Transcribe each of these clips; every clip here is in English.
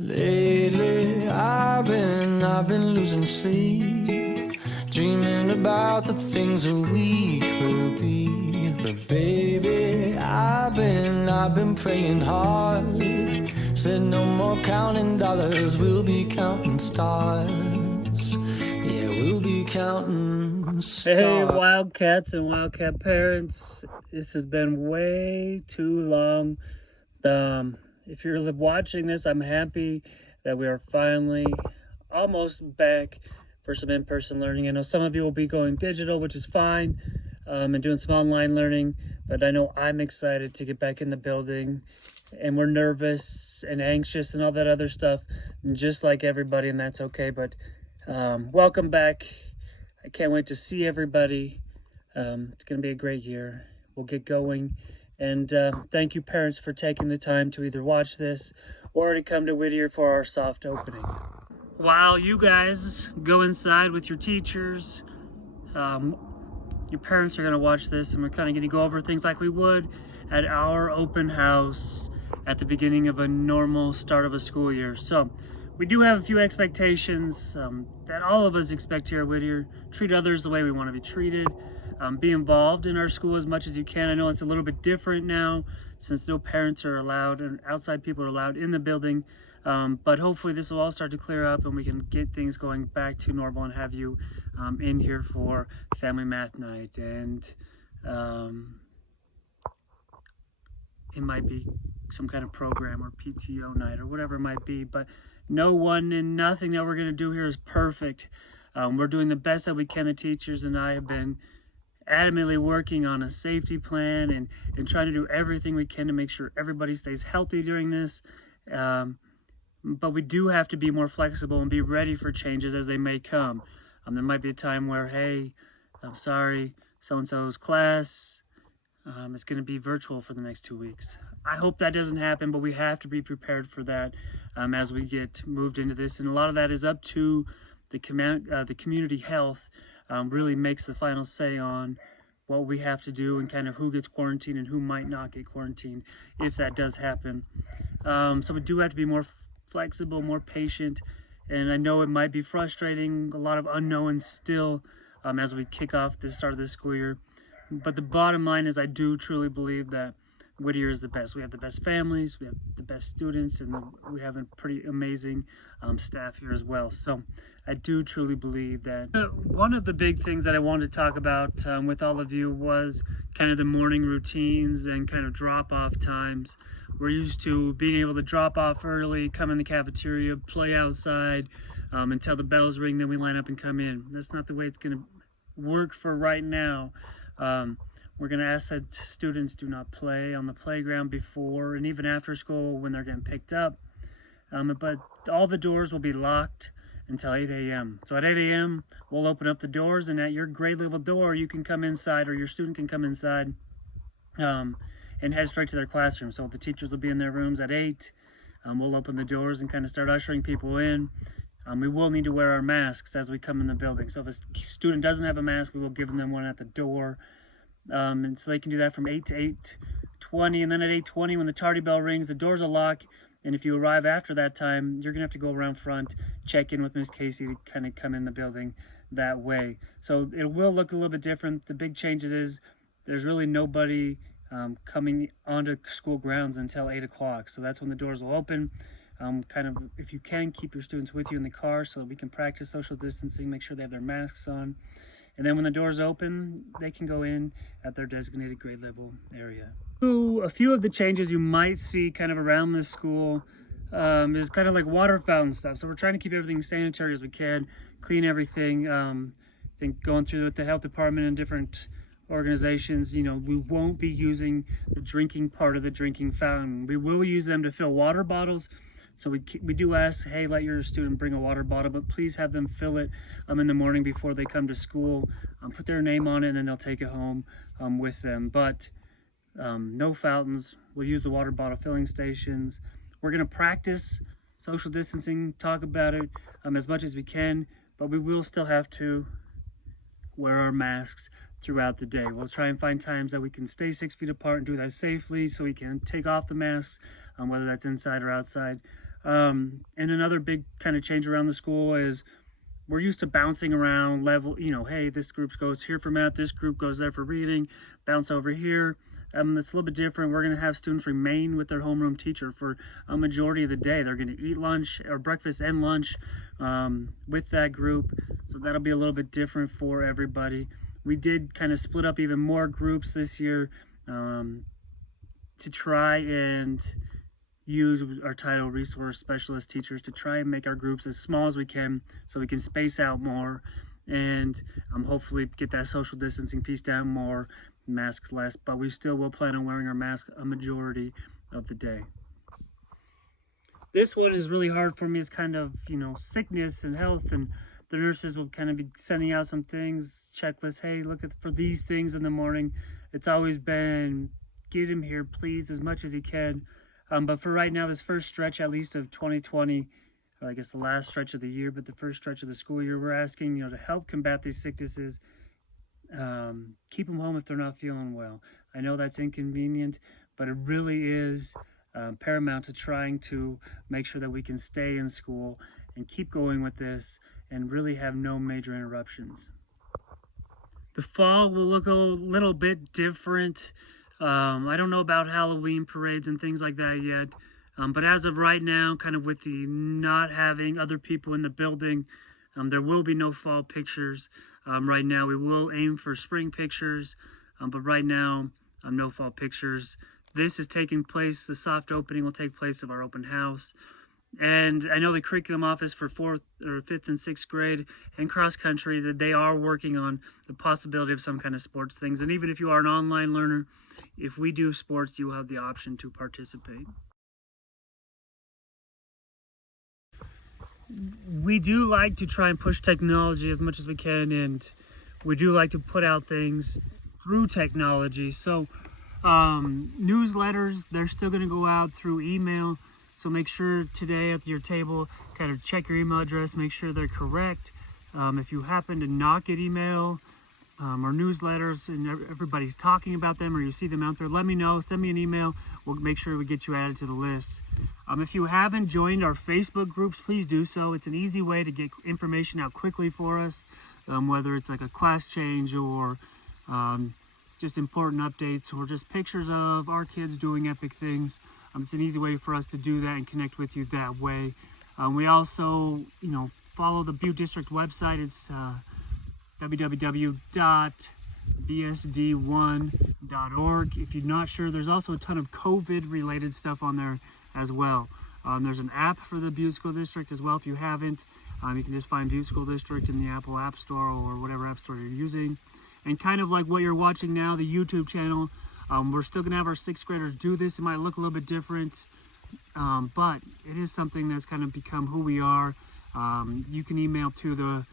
Lately, I've been losing sleep, dreaming about the things that we could be. But baby, I've been praying hard. Said no more counting dollars, we'll be counting stars. Yeah, we'll be counting stars. Hey, Wildcats and Wildcat parents, this has been way too long. If you're watching this, I'm happy that we are finally almost back for some in-person learning. I know some of you will be going digital, which is fine, and doing some online learning, but I know I'm excited to get back in the building, and we're nervous and anxious and all that other stuff, just like everybody, and that's okay. But welcome back. I can't wait to see everybody. It's going to be a great year. We'll get going. And thank you, parents, for taking the time to either watch this or to come to Whittier for our soft opening. While you guys go inside with your teachers, your parents are going to watch this, and we're kind of going to go over things like we would at our open house at the beginning of a normal start of a school year. So we do have a few expectations that all of us expect here at Whittier. Treat others the way we want to be treated. Be involved in our school as much as you can. I know it's a little bit different now since no parents are allowed and outside people are allowed in the building. But hopefully this will all start to clear up and we can get things going back to normal and have you in here for family math night. And it might be some kind of program or PTO night or whatever it might be. But no one and nothing that we're going to do here is perfect. We're doing the best that we can. The teachers and I have been adamantly working on a safety plan and trying to do everything we can to make sure everybody stays healthy during this. But we do have to be more flexible and be ready for changes as they may come. There might be a time where, hey, I'm sorry, so-and-so's class is going to be virtual for the next 2 weeks. I hope that doesn't happen, but we have to be prepared for that as we get moved into this. And a lot of that is up to the community health. Really makes the final say on what we have to do and kind of who gets quarantined and who might not get quarantined if that does happen. So we do have to be more flexible, more patient, and I know it might be frustrating, a lot of unknowns still as we kick off the start of this school year. But the bottom line is I do truly believe that Whittier is the best. We have the best families, we have the best students, and we have a pretty amazing staff here as well. So I do truly believe that. One of the big things that I wanted to talk about with all of you was kind of the morning routines and kind of drop-off times. We're used to being able to drop off early, come in the cafeteria, play outside until the bells ring, then we line up and come in. That's not the way it's going to work for right now. We're going to ask that students do not play on the playground before and even after school when they're getting picked up. But all the doors will be locked until 8 a.m. So at 8 a.m., we'll open up the doors, and at your grade level door, you can come inside, or your student can come inside and head straight to their classroom. So the teachers will be in their rooms at 8. We'll open the doors and kind of start ushering people in. We will need to wear our masks as we come in the building. So if a student doesn't have a mask, we will give them one at the door. And so they can do that from 8 to 8:20, and then at 8:20 when the tardy bell rings, the doors will lock, and if you arrive after that time, you're gonna have to go around front, check in with Miss Casey to kind of come in the building that way. So it will look a little bit different. The big changes is there's really nobody coming onto school grounds until 8 o'clock. So that's when the doors will open. Kind of, if you can, keep your students with you in the car so that we can practice social distancing, make sure they have their masks on. And then when the doors open, they can go in at their designated grade level area. A few of the changes you might see kind of around this school is kind of like water fountain stuff. So we're trying to keep everything sanitary as we can, clean everything. I think going through with the health department and different organizations, you know, we won't be using the drinking part of the drinking fountain. We will use them to fill water bottles. So we do ask, hey, let your student bring a water bottle, but please have them fill it in the morning before they come to school. Put their name on it, and then they'll take it home with them. But no fountains. We'll use the water bottle filling stations. We're going to practice social distancing, talk about it as much as we can, but we will still have to wear our masks throughout the day. We'll try and find times that we can stay 6 feet apart and do that safely so we can take off the masks, whether that's inside or outside. And another big kind of change around the school is we're used to bouncing around level, hey, this group goes here for math, this group goes there for reading, bounce over here. It's a little bit different. We're going to have students remain with their homeroom teacher for a majority of the day. They're going to eat lunch or breakfast and lunch with that group. So that'll be a little bit different for everybody. We did kind of split up even more groups this year to try and use our title resource specialist teachers to try and make our groups as small as we can so we can space out more and hopefully get that social distancing piece down more, masks less, but we still will plan on wearing our mask a majority of the day. This one is really hard for me. It's kind of, sickness and health, and the nurses will kind of be sending out some things, checklists. Hey, look for these things in the morning. It's always been, get him here, please, as much as you can. But for right now, this first stretch, at least of 2020, I guess the last stretch of the year, but the first stretch of the school year, we're asking, to help combat these sicknesses. Keep them home if they're not feeling well. I know that's inconvenient, but it really is paramount to trying to make sure that we can stay in school and keep going with this and really have no major interruptions. The fall will look a little bit different. I don't know about Halloween parades and things like that yet, but as of right now, kind of with the not having other people in the building, there will be no fall pictures. Right now, we will aim for spring pictures, but right now, no fall pictures. This is taking place, the soft opening will take place of our open house. And I know the curriculum office for 4th or 5th and 6th grade and cross country that they are working on the possibility of some kind of sports things. And even if you are an online learner, if we do sports, you will have the option to participate. We do like to try and push technology as much as we can, and we do like to put out things through technology. So newsletters, they're still going to go out through email. So make sure today at your table, kind of check your email address, make sure they're correct. If you happen to not get email or newsletters and everybody's talking about them or you see them out there, let me know, send me an email. We'll make sure we get you added to the list. If you haven't joined our Facebook groups, please do so. It's an easy way to get information out quickly for us, whether it's like a class change or just important updates or just pictures of our kids doing epic things. It's an easy way for us to do that and connect with you that way. We also, follow the Butte District website. It's www.bsd1.org. If you're not sure, there's also a ton of COVID-related stuff on there as well. There's an app for the Butte School District as well. If you haven't, you can just find Butte School District in the Apple App Store or whatever app store you're using. And kind of like what you're watching now, the YouTube channel, we're still going to have our 6th graders do this. It might look a little bit different, but it is something that's kind of become who we are. You can email to the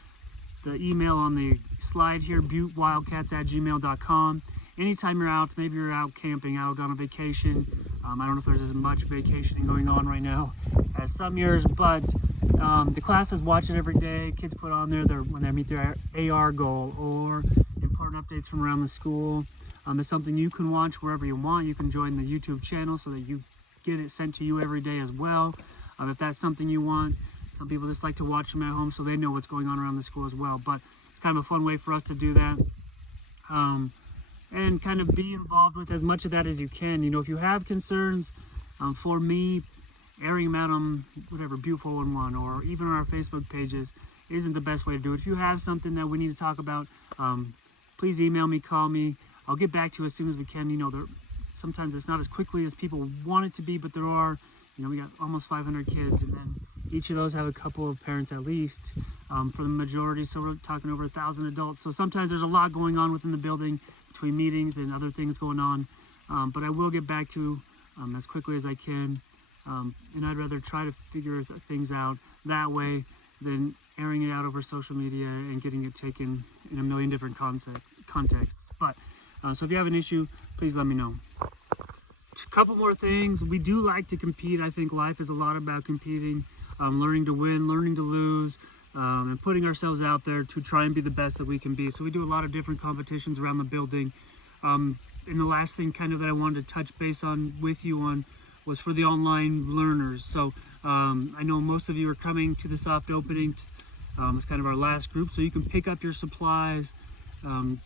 email on the slide here, buttewildcats@gmail.com. Anytime you're out, maybe you're out camping, out on a vacation. I don't know if there's as much vacationing going on right now as some years, but the classes watch it every day. Kids put on there when they meet their AR goal or important updates from around the school. It's something you can watch wherever you want. You can join the YouTube channel so that you get it sent to you every day as well. If that's something you want. Some people just like to watch them at home so they know what's going on around the school as well. But it's kind of a fun way for us to do that. And kind of be involved with as much of that as you can. If you have concerns, for me, airing them out on whatever, Butte 411 or even on our Facebook pages isn't the best way to do it. If you have something that we need to talk about, please email me, call me. I'll get back to you as soon as we can. Sometimes it's not as quickly as people want it to be, but there are, we got almost 500 kids, and then each of those have a couple of parents at least for the majority. So we're talking over 1,000 adults. So sometimes there's a lot going on within the building between meetings and other things going on. But I will get back to you as quickly as I can. And I'd rather try to figure things out that way than airing it out over social media and getting it taken in a million different contexts. But so if you have an issue, please let me know. A couple more things. We do like to compete. I think life is a lot about competing, learning to win, learning to lose, and putting ourselves out there to try and be the best that we can be. So we do a lot of different competitions around the building. And the last thing kind of that I wanted to touch base on with you on was for the online learners. So I know most of you are coming to the soft opening. It's kind of our last group, so you can pick up your supplies,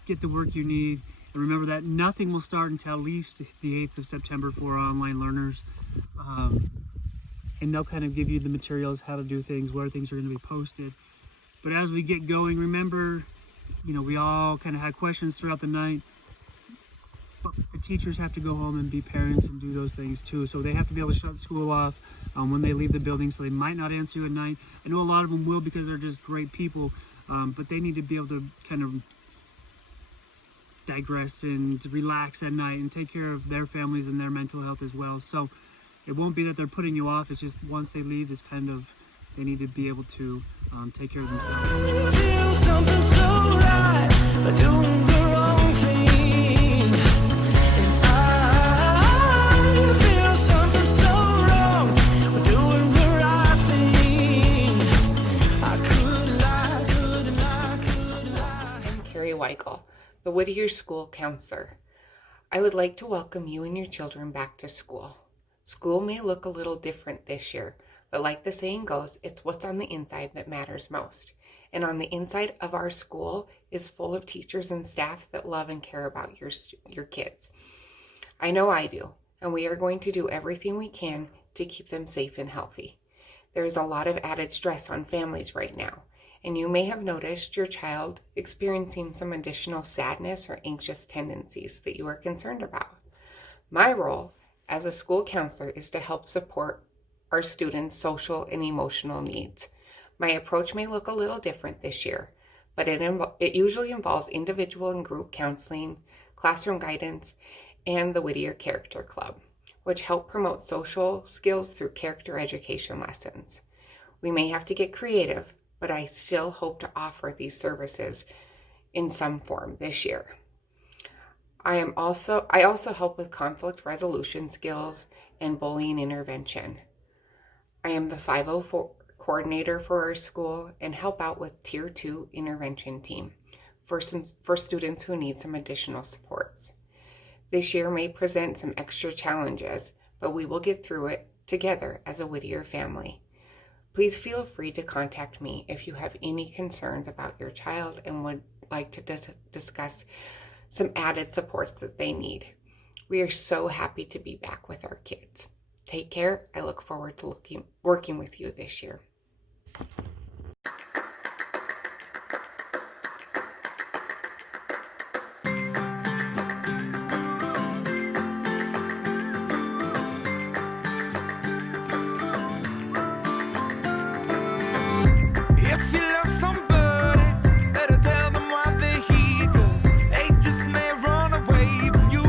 get the work you need. And remember that nothing will start until at least the 8th of September for our online learners. And they'll kind of give you the materials, how to do things, where things are going to be posted. But as we get going, remember, you know, we all kind of had questions throughout the night. But the teachers have to go home and be parents and do those things too. So they have to be able to shut school off when they leave the building, so they might not answer you at night. I know a lot of them will because they're just great people, but they need to be able to kind of digress and relax at night and take care of their families and their mental health as well. So it won't be that they're putting you off. It's just once they leave, it's kind of, they need to be able to take care of themselves. Feel something so right, but doing the wrong thing. And I feel something so wrong, but doing the right thing. I could lie, could lie, could lie. I'm Carrie Weichel, the Whittier School Counselor. I would like to welcome you and your children back to school. School may look a little different this year, but like the saying goes, it's what's on the inside that matters most. And on the inside of our school is full of teachers and staff that love and care about your kids. I know I do, and we are going to do everything we can to keep them safe and healthy. There is a lot of added stress on families right now, and you may have noticed your child experiencing some additional sadness or anxious tendencies that you are concerned about. My role as a school counselor is to help support our students' social and emotional needs. My approach may look a little different this year, but it usually involves individual and group counseling, classroom guidance, and the Whittier Character Club, which help promote social skills through character education lessons. We may have to get creative, but I still hope to offer these services in some form this year. I also help with conflict resolution skills and bullying intervention. I am the 504 coordinator for our school and help out with Tier 2 intervention team for students who need some additional supports. This year may present some extra challenges, but we will get through it together as a Whittier family. Please feel free to contact me if you have any concerns about your child and would like to discuss some added supports that they need. We are so happy to be back with our kids. Take care. I look forward to working with you this year. If you love somebody, better tell them why they're here, 'cause they just may run away from you.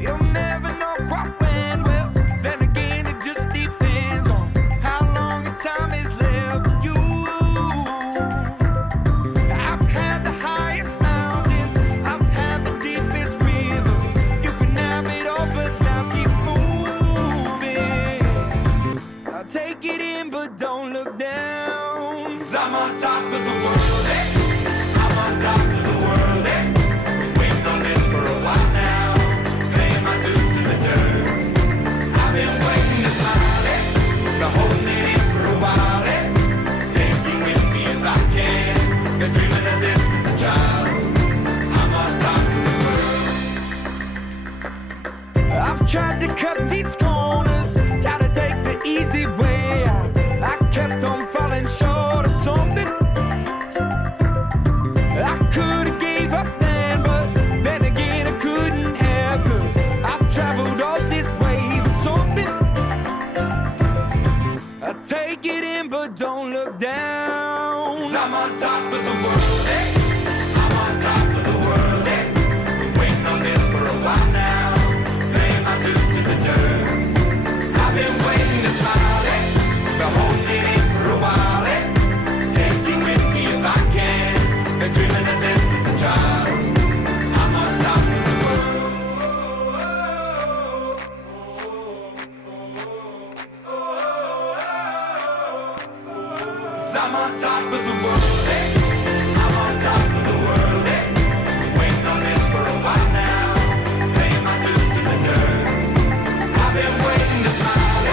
You'll never know quite when, well, then again it just depends on how long the time is left for you. I've had the highest mountains, I've had the deepest river. You can have it all, but life keeps moving. I'll take it in, but don't look down. 'Cause I'm on top of the world, eh? I'm on top of the world, eh? Been waiting on this for a while now, paying my dues to the dirt. I've been waiting to smile, eh? Been holding it in for a while, eh? Take you with me if I can. Been dreaming of this since a child. I'm on top of the world. I've tried to cut these corners, tried to take the easy way out. I kept on falling short of something. I could have gave up then, but then again I couldn't have, 'cause I've traveled all this way for something. I take it in, but don't look down. 'Cause I'm on top of the world, eh? I'm on top of the world, eh? Been waiting on this for a while now, paying my dues to the dirt. I've been waiting to smile, eh? Been holding it in for a while, eh? Take you with me if I can. Been dreaming of this since a child. I'm on top of the world. 'Cause I'm on top of the world, eh? I'm on top of the world, eh? Been waiting on this for a while now, paying my dues to the dirt. I've been waiting to smile, eh?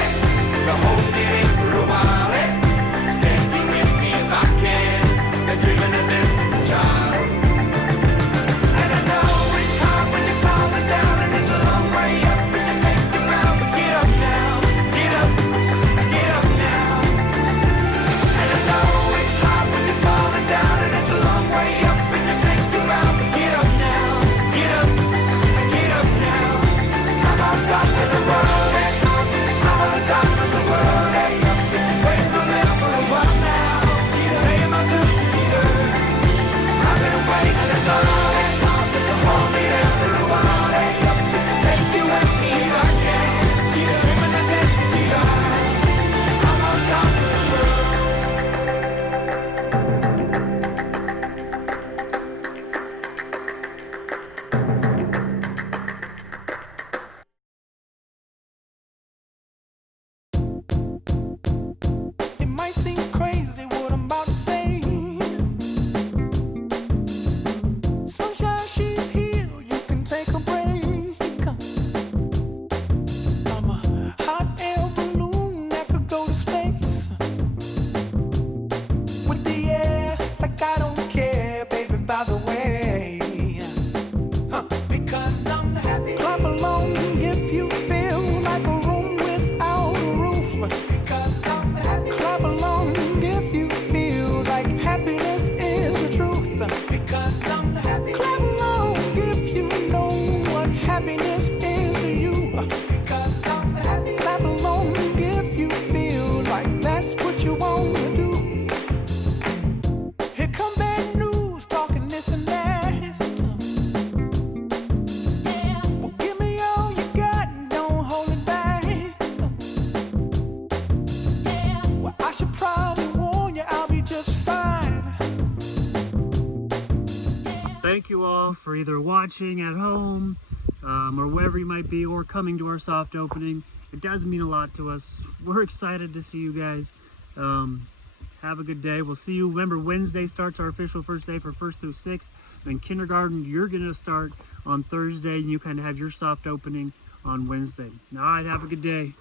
thank you all for either watching at home or wherever you might be, or coming to our soft opening. It does mean a lot to us. We're excited to see you guys. Have a good day. We'll see you. Remember, Wednesday starts our official first day for 1st through 6th. Then kindergarten, you're going to start on Thursday, and you kind of have your soft opening on Wednesday. All right, have a good day.